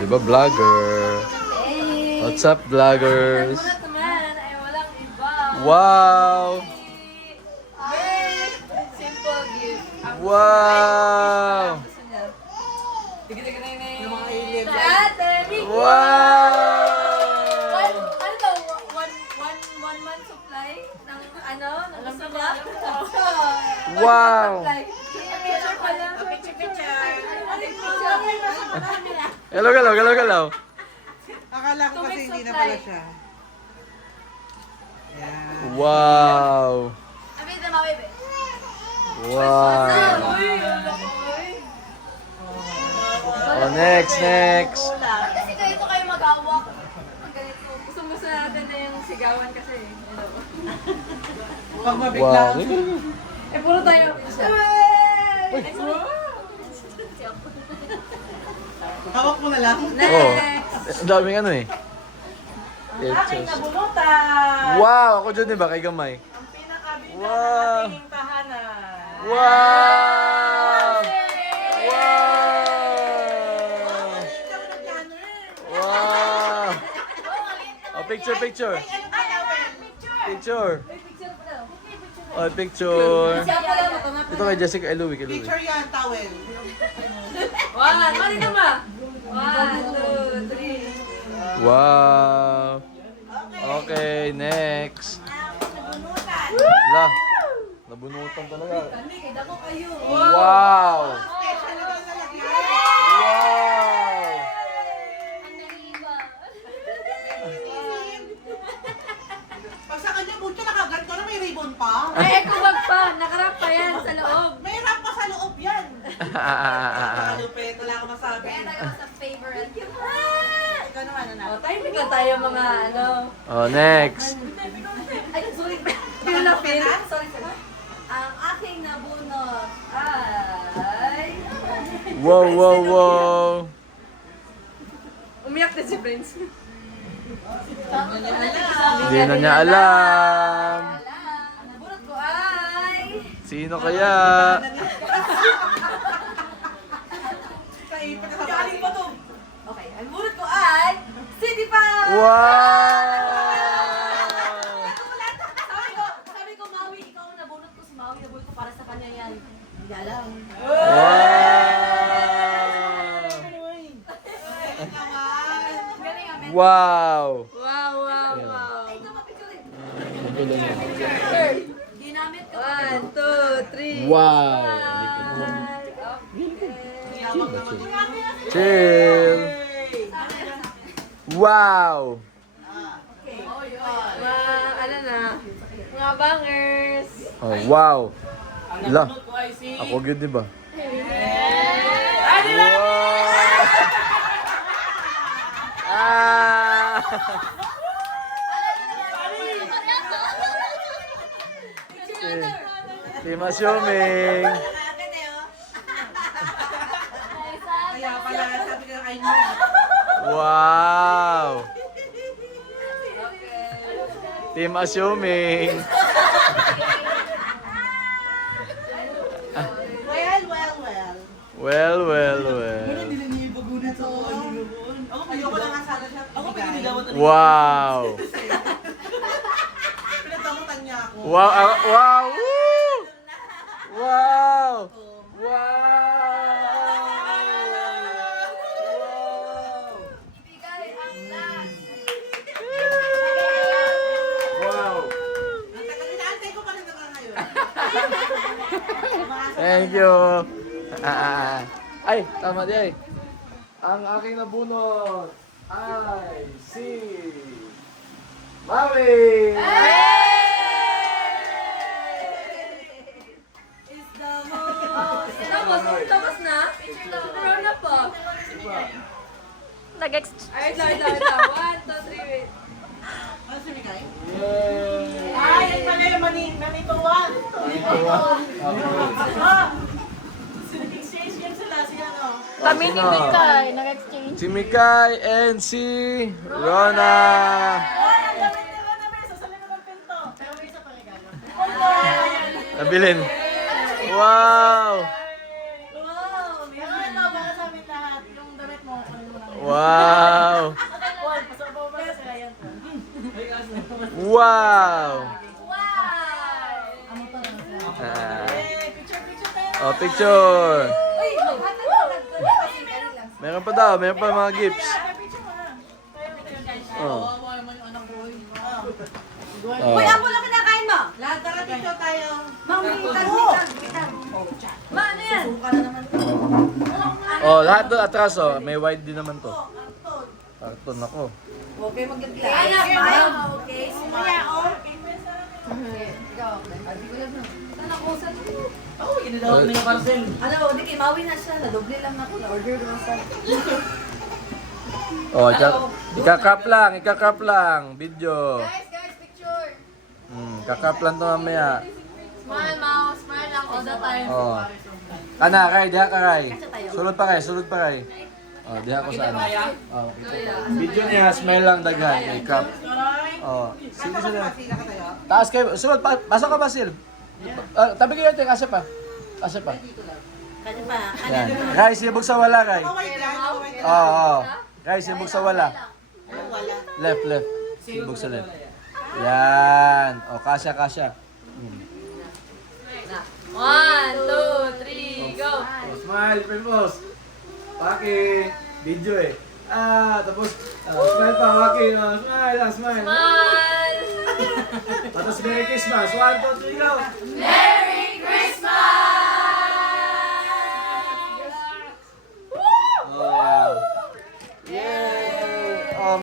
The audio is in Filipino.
di ba vlogger? What's up, vloggers? Ang naman ay walang iba. Wow! Simple gift. Wow! Yung mga alien. Wow! Ano to? One month supply ng ano? Ng gusto ba? Wow! Picture pala. Picture. Galaw, galaw, galaw, galaw. Akala ko kasi hindi na pala siya. Yan. Wow! Abi, na mawibi. Wow! Oh, next, next. Kasi ganito kayo mag-awak. Ganito. Gusto natin na yung sigawan kasi. Pag mabigla. Wow! Eh, puro tayo. Hawak mo na lang. Oh, ang daming ano eh. Aking nabunutan! Wow! Ako dyan diba kay Gamay? Ang pinakabita Wow! ng ating tahanan. Wow! Wow! Wow! Oh, picture, picture. Picture. Oh, picture. Ito kay Jessica Eloy, kay Eloy. Picture yan, towel. One. Mali na ma. 1, 2, 3. Wow! Okay, next. La, nabunutan talaga. Wow! Wow! Pag sa kanya, buto nakaganto na may ribbon pa. Ay, eco bag pa. Nakarap pa yan sa loob. May wrap pa sa loob yan. Malupit, wala akong masabi. Kaya tayo sa favorite. Ikaw naman, anak. Oh, timing lang tayo mga ano. Oh, next. Ay, sorry. Feel na feel. Sorry, sorry. Ang aking nabunot ay... Wow, wow, wow. Umiyak din si Prince. Hindi na niya alam. Ang nabunot ko ay... Sino kaya? Kaipin na sa Galing pa to. Okay, ang nabunot ko ay... City Pal! Wow! Sabi ko, Maui, ikaw ang nabunot ko. Si Maui, nabunot ko para sa kanya yan. Hindi alam. Wow! Galing nga, men. Wow! Wow, wow, wow. Ay, ito mapicture. Ginamit ko. 1, 2, 3. Wow! Okay. Chill! Wow! Ano na? Mga bangers. Oh, wow! Ang La, nabunot ko ay si... ako good, diba? Ay, di ba? Ah! Team assuming. Kaya pala, sabi ko, I know. Wow! Team assuming. Well, well, well. Well, well, well. Ayoko na nga sana siya. Ako piniligawan na Wow! Pinagdamutan niya ako. Wow! Wow! Woo! Wow! Ibigay ang last. Wow! Ang tagal, inaantay ko pa rin naman ngayon. Thank you! Ay, tama di ay. Ang aking nabunot ay si Maui! Tapos na? Pero na po. Ay, ito. 1, 2, 3, wait. Ano si Mikay? Yay! Ay, yan pala yung manituan. Nag-exchange yan sila. Sila no? Kami ni Mikay, nag-exchange. si Mikay and si Rona! Ay, ang damit nila na may sasali mo ng pinto. Pero may isa pa regalo. Nabilin. Wow! Wow! Pero ito, baka sa amin lahat. Yung damit mo, kunin mo lang. Wow! Paul, pasabaw mo na sila yan. Wow! Wow! Ah. Picture tayo. Oh, picture! Uy, maghatag na kasi kani lang. Meron pa daw, meron pa mga gifts. Picture mo na. Tayo guys. Oh. Kawawa naman yung anak ko. Oh. Uy, ako lang kinakain mo. Lahat tara dito tayo. Ma'am, bitag. Ma, ano yan? Suka na naman. Oh, lahat doon atras oh. May white din naman to. Karton ako. Okay, mag-glass. Kaya na, okay. Kaya, oh. Ikaw, hindi ko lang. Sana ko, sana ko. Oh, ginadawag na yung parcel. Ano, di kay mawi na siya. Nadoble lang na ako. Na-order naman sa... Oh, ika-crop lang, ika-crop lang. Video. Guys, picture. Ika-crop lang to mamaya. Smile, mouse. Smile lang all the time. Oh. Kana, Ray, diha ka, Ray. Sulod pa, Ray, sulod pa, Ray. Oh, diha ko sa ano. Oh, video niya, smile lang daghan, may crop. Oh, sige sila. Taas kayo, sulod pa, pasok ka ba, Sil? Tabi kayo, te, kasya pa. Kasya pa. Kasi pa. Yan. Ray, sibog sa wala, Ray. Oo. Ray, sibog sa wala. Left, left. Sibog sa left. Yan. O, kasya, kasya. 1, 2, 3, go! Oh, smile, Primos. Paki, video eh. Tapos, smile pa, Paki. Smile, smile. Smile! Tapos, Merry Christmas. 1, 2, 3, go. Merry